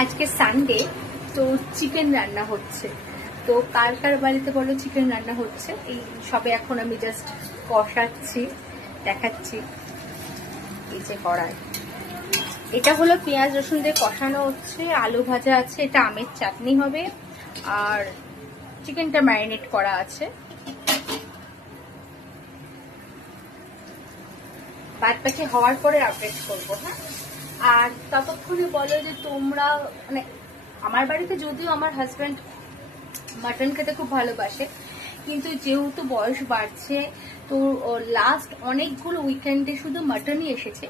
আজকে সানডে, তো চিকেন রান্না হচ্ছে। তো কার কার বাড়িতে বলো চিকেন রান্না হচ্ছে। এই সবে এখন আমি জাস্ট কষাচ্ছি, দেখাচ্ছি। এই যে কড়াই, এটা হলো পেঁয়াজ রসুন দিয়ে কষানো হচ্ছে, আলু ভাজা আছে, এটা আমের চাটনি হবে, আর চিকেনটা ম্যারিনেট করা আছে। বাদ বাকি হওয়ার পরে আপডেট করবো। হ্যাঁ, আর ততক্ষণে বলো যে তোমরা, মানে আমার বাড়িতে যদিও আমার হাজব্যান্ড মাটন খেতে খুব ভালোবাসে, কিন্তু যেহেতু বয়স বাড়ছে, তো লাস্ট অনেকগুলো উইকেন্ডে শুধু মাটনই এসেছে,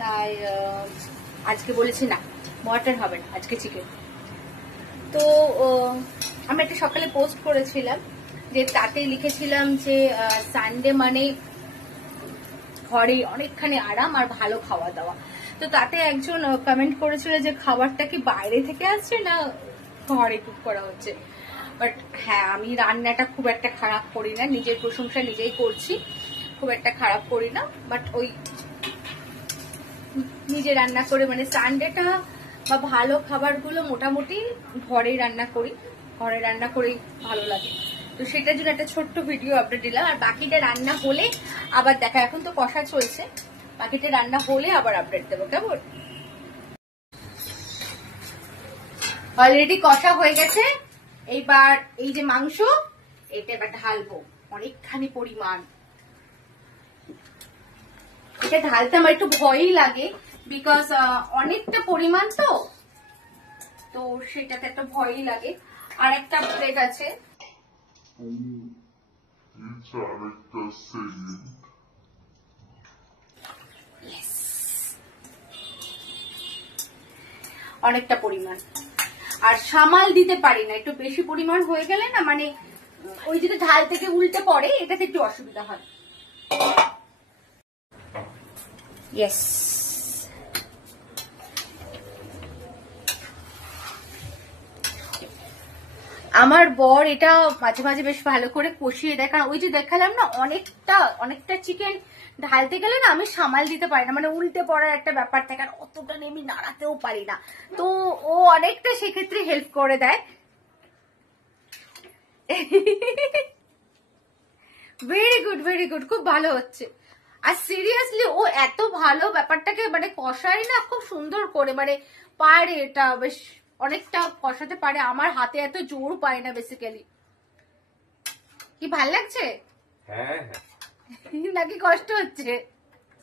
তাই আজকে বলেছি না, মটন হবে না, আজকে চিকেন। তো আমি একটা সকালে পোস্ট করেছিলাম, যে তাতে লিখেছিলাম যে সানডে মানে ঘরে অনেকখানি আরাম আর ভালো খাওয়া দাওয়া। তো তাতে একজন কমেন্ট করেছিল যে খাবারটা কি বাইরে থেকে আসছে না ঘরে কুক করা হচ্ছে। বাট হ্যাঁ, আমি রান্নাটা খুব একটা খারাপ করি না, নিজের প্রশংসা নিজেই করছি, খুব একটা খারাপ করি না। বাট ওই নিজে রান্না করে, মানে সানডেটা বা ভালো খাবারগুলো মোটামুটি ঘরেই রান্না করি, ঘরে রান্না করেই ভালো লাগে। তো সেটার জন্য একটা ছোট্ট ভিডিও আপডেট দিলাম। আর বাকিটা রান্না হলে আবার দেখা, এখন তো কষা চলছে, বাকিটা রান্না হলে আবার আপডেট দেবো, কেমন? অলরেডি কষা হয়ে গেছে। এইবার এই যে মাংস, এটা এবার ঢালবো অনেকখানি পরিমাণ। এটা ঢালতে আমার একটু ভয়ই লাগে, বিকজ অনেকটা পরিমাণ, তো সেটাতে একটা ভয়ই লাগে। আর একটা প্লেট আছে, অনেকটা পরিমাণ, আর সামাল দিতে পারি না, একটু বেশি পরিমাণ হয়ে গেলে না, মানে ওই যেটা ঢাল থেকে উল্টে পড়ে, এটাতে একটু অসুবিধা হয়। ইয়েস, আমার বর এটা মাঝে মাঝে বেশ ভালো করে কষিয়ে দেয়, কারণ ওই যে দেখালাম না, অনেকটা চিকেন ঢালতে গেলে না আমি সামাল দিতে পারি না, মানে উল্টে পড়ার একটা ব্যাপার থাকে, আর অতটা আমি নাড়াতেও পারি না। তো ও অনেকটা সেক্ষেত্রে হেল্প করে দেয়। ভেরি গুড, ভেরি গুড, খুব ভালো হচ্ছে। আর সিরিয়াসলি ও এত ভালো ব্যাপারটাকে মানে কষায় না, খুব সুন্দর করে, মানে পারে, এটা বেশ অনেকটা কষাতে পারে। আমার হাতে এত জোর পায় না বেসিক্যালি। কি ভাল লাগছে? হ্যাঁ, নাকি কষ্ট হচ্ছে?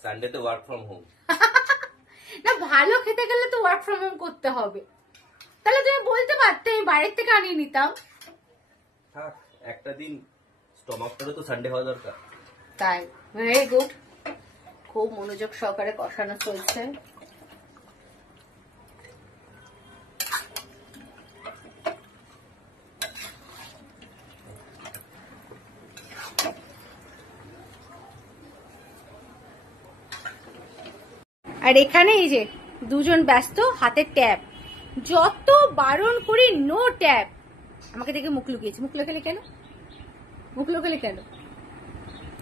সানডে তো ওয়ার্ক ফ্রম হোম। না, ভালো খেতে গেলে তো ওয়ার্ক ফ্রম হোম করতে হবে। তাহলে তুমি বলতে পারতে আমি বাইরের থেকে আনিয়ে নিতাম। থাক, একটা দিন স্টমাক করে তো সানডে হওয়া দরকার। তাই, ভেরি গুড, খুব মনোযোগ সহকারে কষানো চলছে। আর এখানে এই যে দুজন ব্যস্ত, হাতে ট্যাব, যত বারণ করি নো ট্যাব। আমাকে দেখে মুখ লুকিয়েছে। মুখ লুকালে কেন? মুখ লুকালে কেন?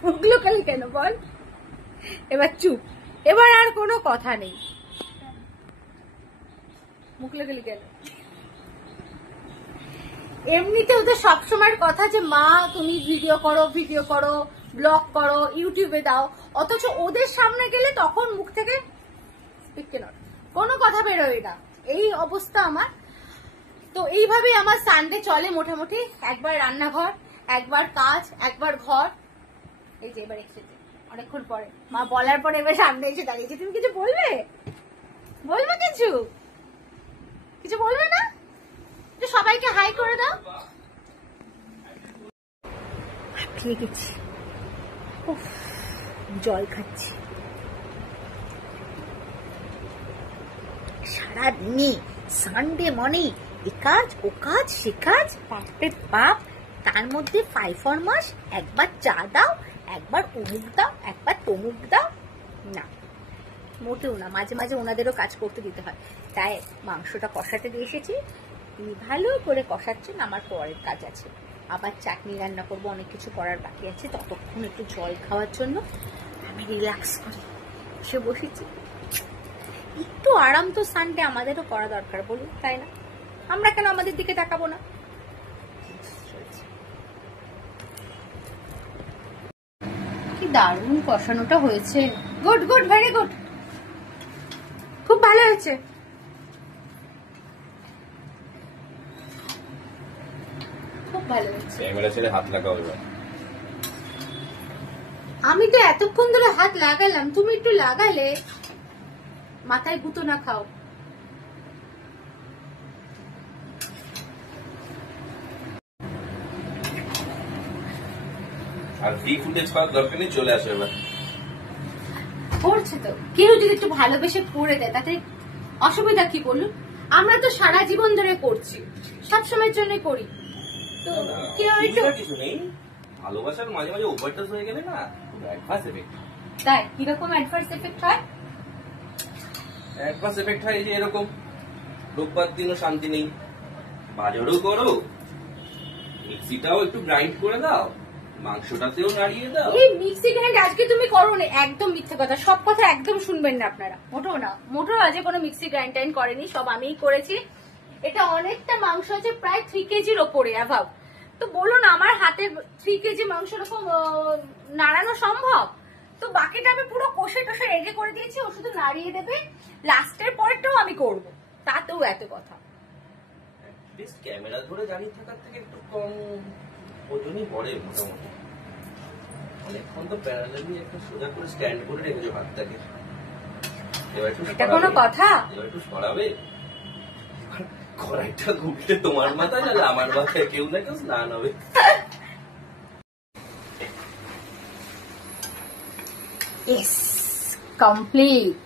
মুখ লুকালে কেন বল? এবার চুপ, এবার আর কোনো কথা নেই। মুখ লুকালে কেন? এমনিতে ওদের সবসময়ের কথা যে মা তুমি ভিডিও করো, ব্লগ করো, ইউটিউবে দাও, অথচ ওদের সামনে গেলে তখন মুখ থেকে কোনো কথা বেরোয় না। এই অবস্থা আমার। তো এইভাবেই আমার সানডে চলে মোটামুটি। একবার রান্নাঘর, একবার কাজ, একবার ঘর। এই যে এবার এসেছে অনেকক্ষণ পরে, মা বলার পরে এবার সামনে এসে দাঁড়িয়েছে। তুমি কিছু বলবে? বলবে কিছু বলবে না? সবাইকে হাই করে দাও। হাঁপিয়ে গেছি, জল খাচ্ছি। সারাদিনই সানডে মানে এ কাজ ও কাজ সে কাজ, বাপরে বাপ। তার মধ্যে ফাইফরমাস, একবার চা দাও, একবার অমুক দাও, একবার তমুক দাও। না, মোটেও না। মাঝে মাঝে ওনাদেরও কাজ করতে দিতে হয়। তাই মাংসটা কষাতে দিয়ে এসেছি, তিনি ভালো করে কষাচ্ছেন। আমার পরের কাজ আছে, আবার চাটনি রান্না করবো, অনেক কিছু করার বাকি আছে। ততক্ষণ একটু জল খাওয়ার জন্য আমি রিল্যাক্স করি, এসে বসেছি। একটু আরাম তো সানডে আমাদেরও করা দরকার, বলুন, তাই না? আমরা কেন আমাদের দিকে তাকাবো না? কি দারুণ কষানোটা হয়েছে। গুড গুড, ভেরি গুড, খুব ভালো হয়েছে। খুব ভালো হয়েছে। ক্যামেরা ছেড়ে হাত লাগাও এবার। আমি তো এতক্ষণ ধরে হাত লাগালাম, তুমি একটু লাগালে, মাথায় গুঁতো না খাও। আর ফ্রি ফুটেজ পাওয়ার দরকার নেই, চলে আসো এবার। করছে তো, কেউ যদি একটু ভালোবেসে করে দেয় তাতে অসুবিধা কি বলুন? আমরা তো সারা জীবন ধরে করছি, সবসময়ের জন্য করি, তো কেউ একটু, কিছু নেই, ভালোবাসার মাঝে মাঝে ওভারডোজ হয়ে গেলে না খুব অ্যাডভান্স এফেক্ট। তাই কিরকম অ্যাডভান্স এফেক্ট হয়? অ্যাডভান্স এফেক্ট হয় যে এরকম, রোববার দিনও শান্তি নেই, বাজারও করো, মিক্সিটাও একটু গ্রাইন্ড করে দাও, মাংসটাতেও নাড়িয়ে দাও। এই মিক্সি গ্রাইন্ড আজকে তুমি করো না, একদম মিথ্যে কথা, সব কথা একদম শুনবেন না আপনারা, মোটেও না, মোটেও আজকে কোনো মিক্সি গ্রাইন্ড টাইন্ড করেনি, সব আমিই করেছি। এটা অনেকটা মাংস আছে, প্রায় 3 কেজির ওপরে অ্যাভাব, তো বলুন আমার হাতে 3 কেজি মাংস এরকম নাড়ানো সম্ভব? তো বাকিটা আমি পুরো কষে টষে রেডি করে দিয়েছি, ও শুধু নাড়িয়ে দেবে, লাস্টের পরেরটাও আমি করবো, তাতেও এত কথা। ক্যামেরা ধরে দাঁড়িয়ে থাকার থেকে একটু কম ওজনই পড়ে মোটামুটি। অনেকক্ষণ তো প্যারালালি একটা সোজা করে স্ট্যান্ড করে রেখেছো হাতটাকে, এবার একটু এটা কোনো কথা? এবার একটু সরাবে, কড়াইটা ঘুরতে তোমার মাথায় না আমার মাথায়, কেউ না কেউ স্নান হবে। ইয়েস, কমপ্লিট,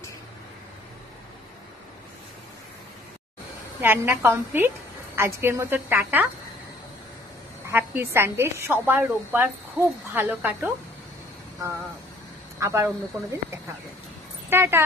রান্না কমপ্লিট। আজকের মতো টাটা, হ্যাপি সানডে, সবার রোববার খুব ভালো কাটো, আবার অন্য কোনো দিন দেখা হবে, টাটা।